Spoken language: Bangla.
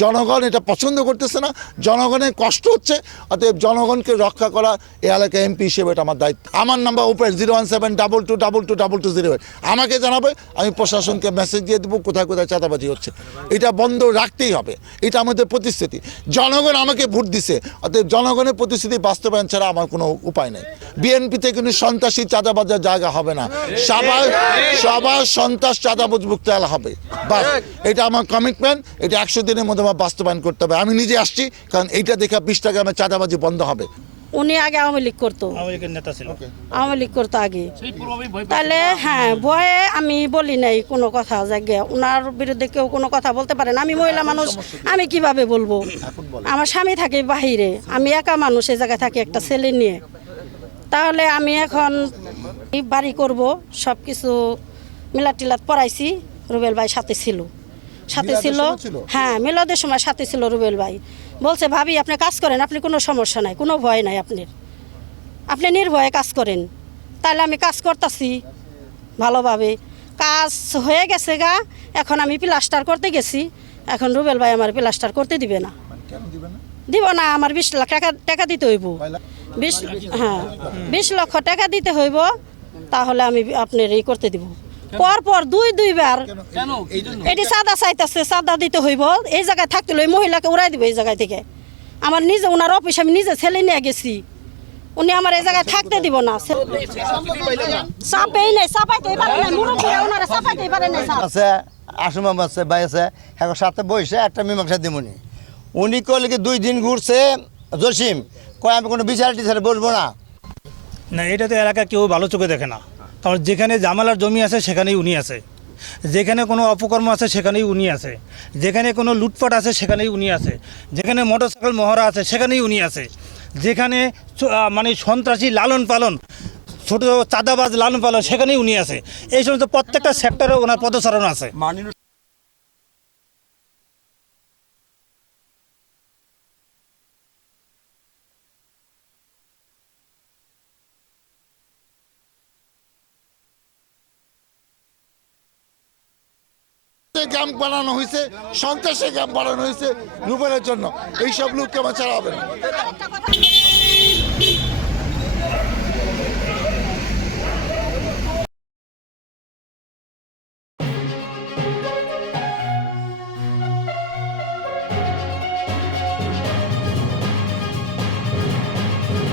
জনগণ এটা পছন্দ করতেছে না, জনগণের কষ্ট হচ্ছে। অতএব জনগণকে রক্ষা করা এই এলাকায় এমপি হিসেবে এটা আমার দায়িত্ব। আমার নাম্বার ওপেন 01722222208, আমাকে জানাবে, আমি প্রশাসনকে মেসেজ দিয়ে দেবো কোথায় কোথায় চাঁদাবাজি হচ্ছে। এটা বন্ধ রাখতেই হবে, এটা আমাদের প্রতিশ্রুতি। জনগণ আমাকে ভোট দিছে, অতএব জনগণের প্রতিশ্রুতি বাস্তবায়ন ছাড়া আমার কোনো উপায় নেই। বিএনপিতে কিন্তু সন্ত্রাসী চাঁদাবাজার জায়গা হবে না, সবার সন্ত্রাস চাঁদাবাজ মুক্ত হবে, বাস। এটা আমার কমিটমেন্ট, এটা 100 দিনের মধ্যে আমার বাস্তবায়ন করতে হবে। আমি নিজে আসছি, কারণ এইটা দেখে 20 টাকা আমার চাঁদাবাজি বন্ধ হবে। উনি আগে আওয়ামী লীগ করতো, আওয়ামী লীগ করতো আগে, তাহলে হ্যাঁ ভয়ে আমি বলি নাই কোনো কথা। জায়গায় ওনার বিরুদ্ধে কেউ কোনো কথা বলতে পারে না। আমি মহিলা মানুষ, আমি কিভাবে বলবো? আমার স্বামী থাকে বাহিরে, আমি একা মানুষ এই জায়গায় থাকি একটা ছেলে নিয়ে। তাহলে আমি এখন বাড়ি করব, সব কিছু মিলাদ টিলাদ পড়াইছি। রুবেল ভাই সাথে ছিল, হ্যাঁ মিলাদের সময় সাথে ছিল রুবেল ভাই। বলছে ভাবি আপনি কাজ করেন, আপনি কোনো সমস্যা নাই, কোনো ভয় নাই, আপনি নির্ভয়ে কাজ করেন। তাহলে আমি কাজ করতেছি ভালোভাবে, কাজ হয়ে গেছে গা। এখন আমি প্লাস্টার করতে গেছি, এখন রুবেল ভাই আমার প্লাস্টার করতে দিবে না, দিব না। আমার 20 লাখ টাকা দিতে হইব, 20 লক্ষ টাকা দিতে হইব, তাহলে আমি আপনার এই করতে দিব। পরপর দুইবার এটি চাঁদা চাইতেছে, চাঁদা দিতে হইব। এই জায়গায় থাকতে হলে মহিলাকে উড়াই দিব এই জায়গায় থেকে। আমার নিজে ওনার অফিস আমি নিজে ছেলে নিয়ে গেছি, উনি আমার এই জায়গায় থাকতে দিব না। চাপেই নাই, চাপাইতেই পারে না, মুরব্বীরা ওনারা চাপাইতেই পারে না। আছে আসমাম আছে, ভাই আছে, এখন সাথে বসে একটা মীমাংসা দিমুনি। উনি কইলে কি 2 দিন ঘুরছে জসিম, কয় আমি কোনো বিচার টিচারে বলবো না। না, এটা তো এলাকা কেউ ভালো চোখে দেখে না। কারণ যেখানে জামালার জমি আছে সেখানেই উনি আছে, যেখানে কোনো অপকর্ম আছে সেখানেই উনি আছে, যেখানে কোনো লুটপাট আছে সেখানেই উনি আছে, যেখানে মোটরসাইকেল মহড়া আছে সেখানেই উনি আছে, যেখানে মানে সন্ত্রাসী লালন পালন, ছোট চাঁদাবাজ লালন পালন, সেখানেই উনি আছে। এই সমস্ত প্রত্যেকটা সেক্টরে ওনার পদচারণ আছে। ক্যাম্প বানানো হয়েছে, সন্ত্রাসের ক্যাম্প বানানো হয়েছে রুবেলের জন্য। এইসব লোককে আমার ছাড়া হবে না।